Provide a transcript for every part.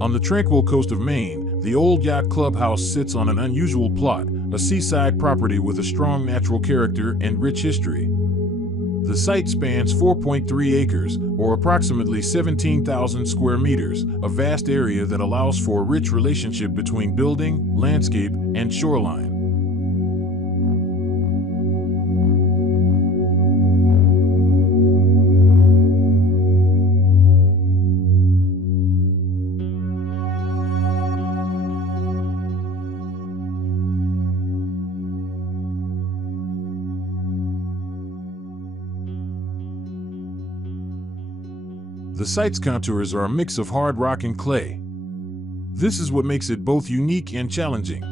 On the tranquil coast of Maine, the old yacht clubhouse sits on an unusual plot, a seaside property with a strong natural character and rich history. The site spans 4.3 acres, or approximately 17,000 square meters, a vast area that allows for a rich relationship between building, landscape, and shoreline. The site's contours are a mix of hard rock and clay. This is what makes it both unique and challenging.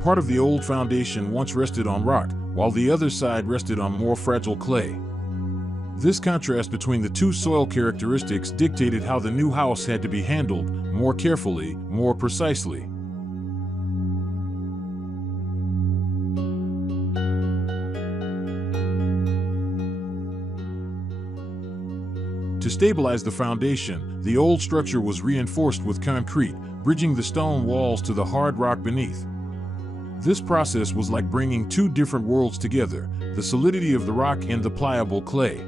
Part of the old foundation once rested on rock, while the other side rested on more fragile clay. This contrast between the two soil characteristics dictated how the new house had to be handled, more carefully, more precisely. To stabilize the foundation, the old structure was reinforced with concrete, bridging the stone walls to the hard rock beneath. This process was like bringing two different worlds together, the solidity of the rock and the pliable clay.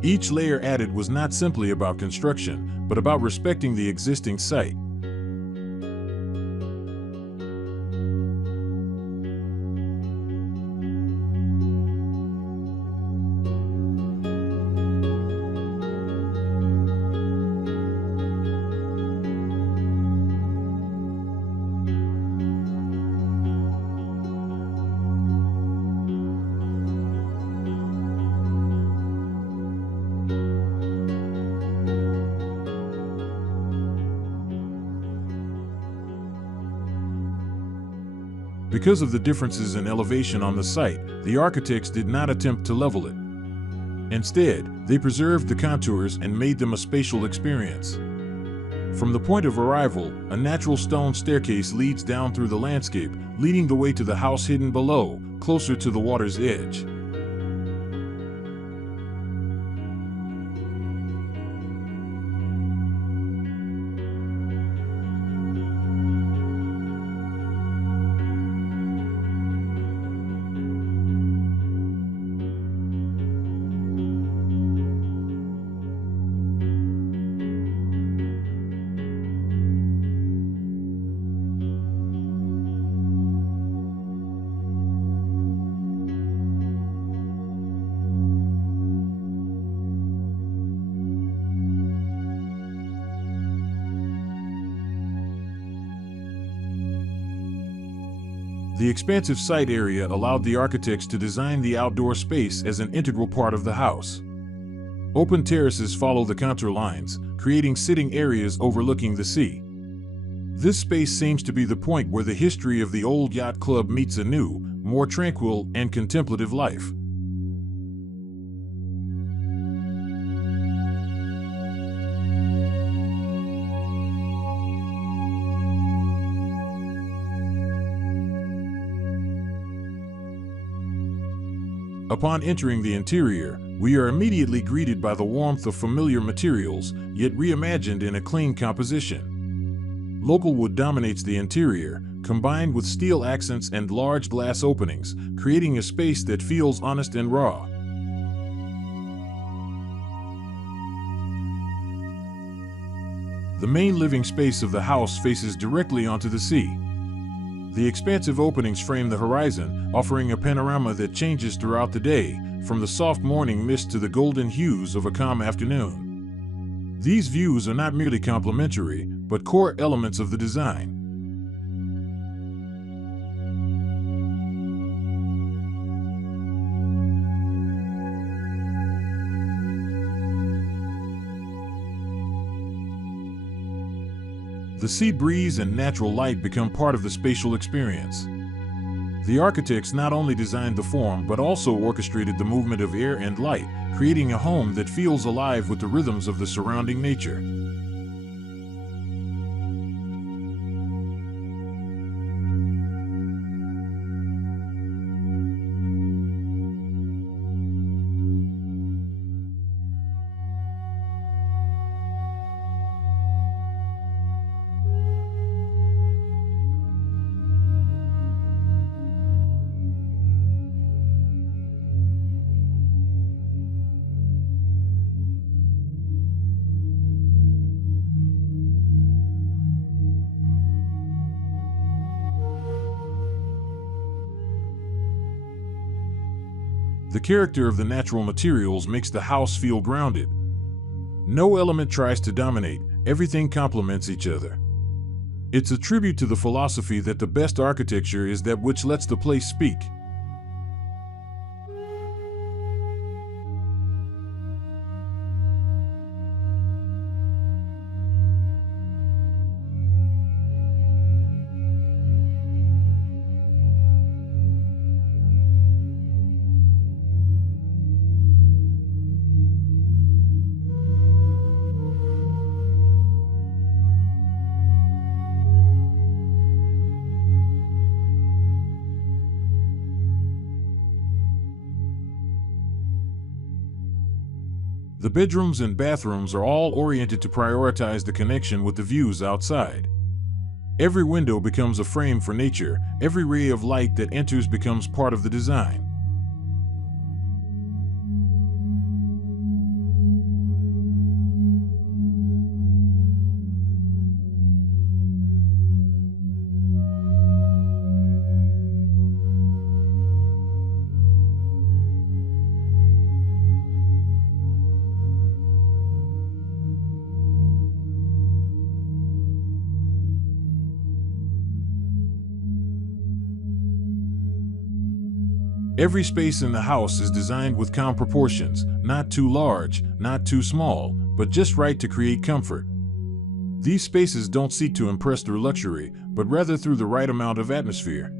Each layer added was not simply about construction, but about respecting the existing site. Because of the differences in elevation on the site, the architects did not attempt to level it. Instead, they preserved the contours and made them a spatial experience. From the point of arrival, a natural stone staircase leads down through the landscape, leading the way to the house hidden below, closer to the water's edge. The expansive site area allowed the architects to design the outdoor space as an integral part of the house. Open terraces follow the contour lines, creating sitting areas overlooking the sea. This space seems to be the point where the history of the old yacht club meets a new, more tranquil and contemplative life. Upon entering the interior, we are immediately greeted by the warmth of familiar materials, yet reimagined in a clean composition. Local wood dominates the interior, combined with steel accents and large glass openings, creating a space that feels honest and raw. The main living space of the house faces directly onto the sea. The expansive openings frame the horizon, offering a panorama that changes throughout the day, from the soft morning mist to the golden hues of a calm afternoon. These views are not merely complementary, but core elements of the design. The sea breeze and natural light become part of the spatial experience. The architects not only designed the form but also orchestrated the movement of air and light, creating a home that feels alive with the rhythms of the surrounding nature. The character of the natural materials makes the house feel grounded. No element tries to dominate, everything complements each other. It's a tribute to the philosophy that the best architecture is that which lets the place speak. The bedrooms and bathrooms are all oriented to prioritize the connection with the views outside. Every window becomes a frame for nature, every ray of light that enters becomes part of the design. Every space in the house is designed with calm proportions, not too large, not too small, but just right to create comfort. These spaces don't seek to impress through luxury, but rather through the right amount of atmosphere.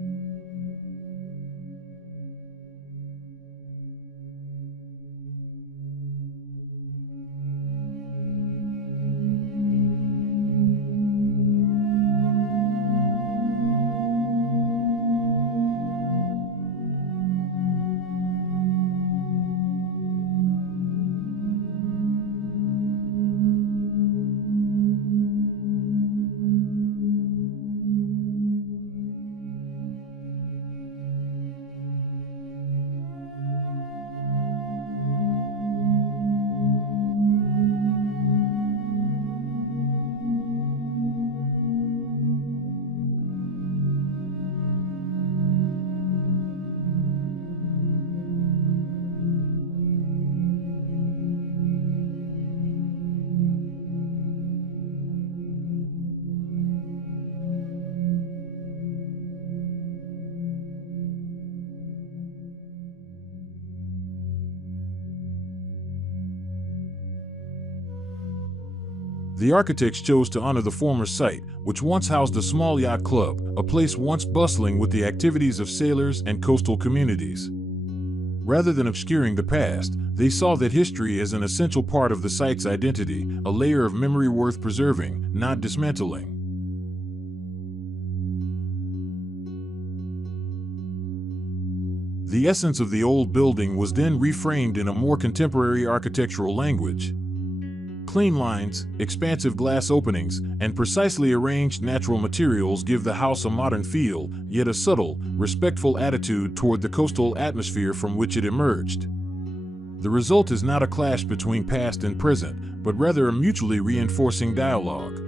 The architects chose to honor the former site, which once housed a small yacht club, a place once bustling with the activities of sailors and coastal communities. Rather than obscuring the past, they saw that history as an essential part of the site's identity, a layer of memory worth preserving, not dismantling. The essence of the old building was then reframed in a more contemporary architectural language. Clean lines, expansive glass openings, and precisely arranged natural materials give the house a modern feel, yet a subtle, respectful attitude toward the coastal atmosphere from which it emerged. The result is not a clash between past and present, but rather a mutually reinforcing dialogue.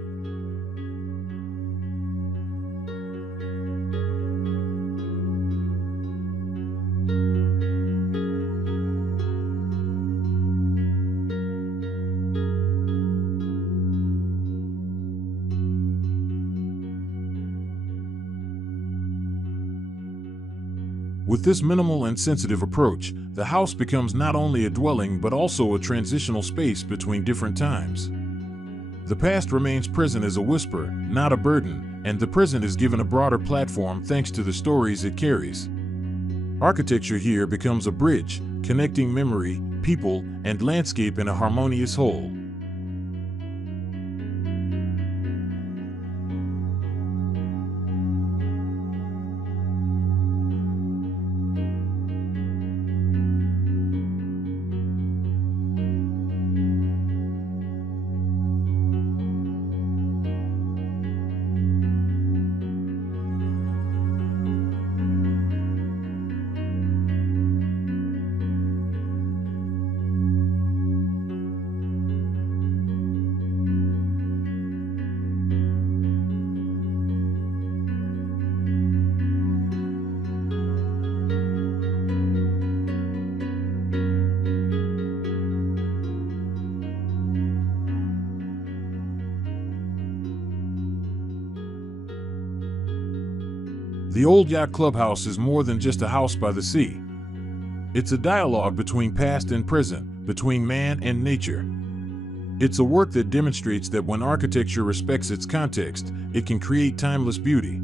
With this minimal and sensitive approach, the house becomes not only a dwelling but also a transitional space between different times. The past remains present as a whisper, not a burden, and the present is given a broader platform thanks to the stories it carries. Architecture here becomes a bridge, connecting memory, people, and landscape in a harmonious whole. The old yacht clubhouse is more than just a house by the sea. It's a dialogue between past and present, between man and nature. It's a work that demonstrates that when architecture respects its context, it can create timeless beauty.